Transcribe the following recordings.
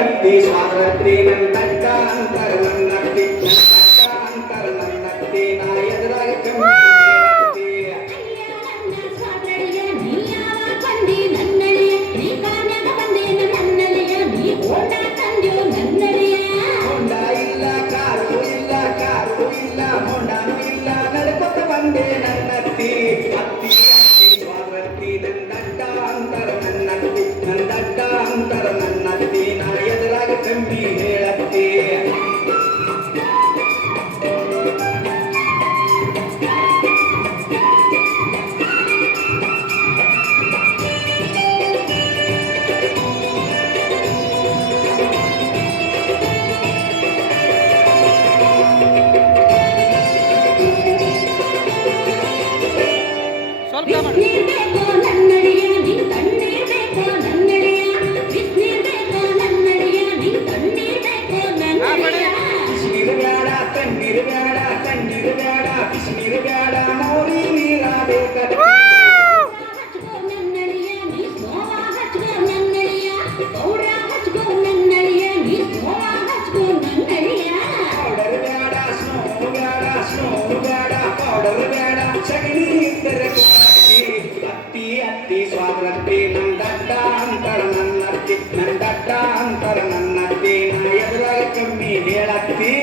ಅತ್ತಿ ಸ್ವಾತಂತ್ರ್ಯ ನನ್ನಂತರ ನನ್ನತ್ತಿ ನನ್ನಂತರ ನನ್ನತ್ತಿ ನಾ ಎದುರಾಗ ಕಮ್ಮಿ ಹೊಂಡ ಇಲ್ಲ ಕಾರು ಇಲ್ಲ ಹೊಂಡಾನು ಇಲ್ಲ ನಡ್ಕೊತ ಬಂದೆ ನನ್ನತ್ತಿ ಅತ್ತಿ ಸ್ವಾತಂತ್ರ್ಯ ನನ್ನಂತರ ನನ್ನತ್ತಿ ನನ್ನಂತರ ನನ್ನತ್ತಿ ನಾ ಎದುರಾಗ ಕಮ್ಮಿ ಹೇಳತ್ತಿ ತಣ್ಣೀರು ಬೇಡ ಬಿಸಿನೀರು ಬೇಡ ಮೋರಿ ನೀರ ಬೇಕಲ್ಲ ಪೌಡರ್ ಬೇಡ ಸ್ನೋ ಬೇಡ ಪೌಡರ್ ಬೇಡ ಸಗಣಿ ಇದ್ದರೆ ಅತ್ತಿ ಅತ್ತಿ ಸ್ವಾತಂತ್ರ್ಯ ನಂದಡ್ಡ ಅಂತರ ನನ್ನತ್ತಿ ನಂದಡ್ಡ ಅಂತರ ನನ್ನತ್ತಿ ನಾ ಎದುರಾಗ ಕಮ್ಮಿ ಹೇಳತ್ತಿ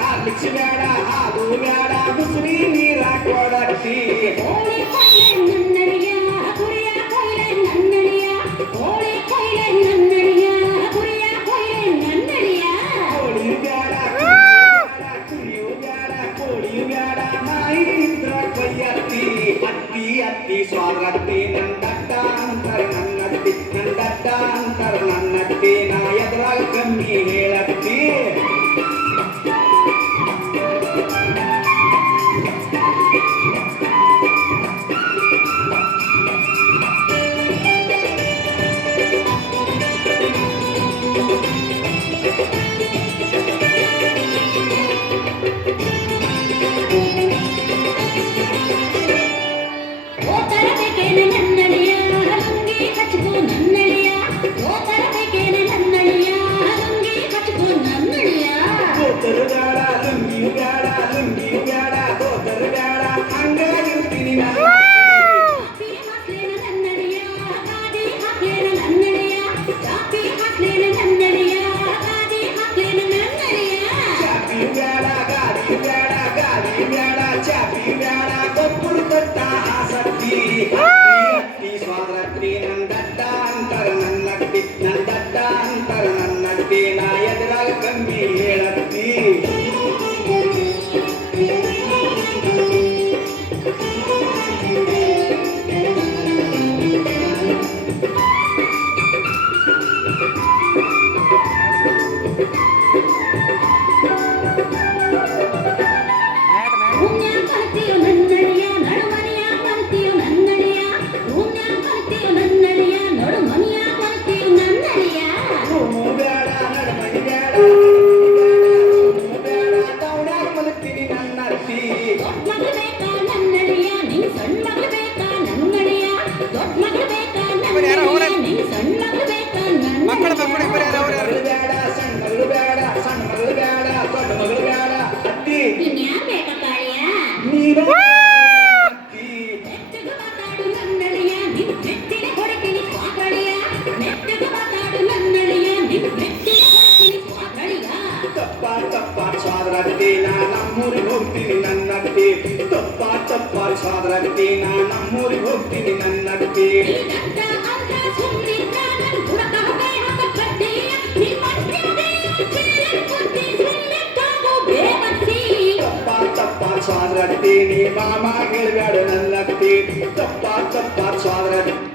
ಹಾಲಿಕ್ಸ್ ಬೇಡ ಹಾಲು ಬೇಡ ಮುಸುರಿ ನೀರ ಕೊಡತ್ತಿ ಕೋಳಿ ಬೇಡ ಕುರಿಯು ಬೇಡ ಕೋಳಿಯು ಬೇಡ ನಾಯಿ ಇದ್ರ ಕೊಯ್ಯತ್ತಿ ಅತ್ತಿ ಅತ್ತಿ ಸ್ವಾತಂತ್ರ್ಯ ನಂದಡ್ಡ ಅಂತರ ನನ್ನತ್ತಿ ನಂದಡ್ಡ ಅಂತರ ನನ್ನತ್ತಿ ನಾ ಎದುರಾಗ ಕಮ್ಮಿ ಹೇಳತ್ತಿ ಲುಂಗಿಯು ಬೇಡ ಗೋತರು ಬೇಡ ಹಂಗಾಗಿರ್ತೀನಿ ನಾನು ಚಾಪಿ ಬೇಡ ಗಾಡಿ ಬೇಡ ಚಾಪಿ ಬೇಡ ಕೊಪ್ಪುರು ಕೊಟ್ಟ ಆಸಕ್ತಿ ಅತ್ತಿ ಸ್ವಾತಂತ್ರ್ಯ ನಂದಡ್ಡ ಅಂತರ ನನ್ನತ್ತಿ ನಂದಡ್ಡ ಅಂತರ ನನ್ನತ್ತಿ ನಾ ಎದುರಾಗ ಕಮ್ಮಿ ಹೇಳತ್ತಿ ತಪ್ಪ ಸ್ವಾತಂತ್ರ್ಯ ನಮ್ಮೂರಿಗೆ ಹೋಗ್ತೀನಿ ನನ್ನತ್ತಿ ತಪ್ಪ ಸ್ವಾತಂತ್ರ್ಯ ನಮ್ಮೂರಿಗೆ ಹೋಗ್ತೀನಿ ನನ್ನತ್ತಿ ತಪ್ಪ ಸ್ವಾತಂತ್ರ್ಯ ನೀ ಮಾಮ ಹೇಳ್ಬೇಡ ನನ್ನತ್ತಿ ತಪ್ಪ ಸ್ವಾತಂತ್ರ್ಯ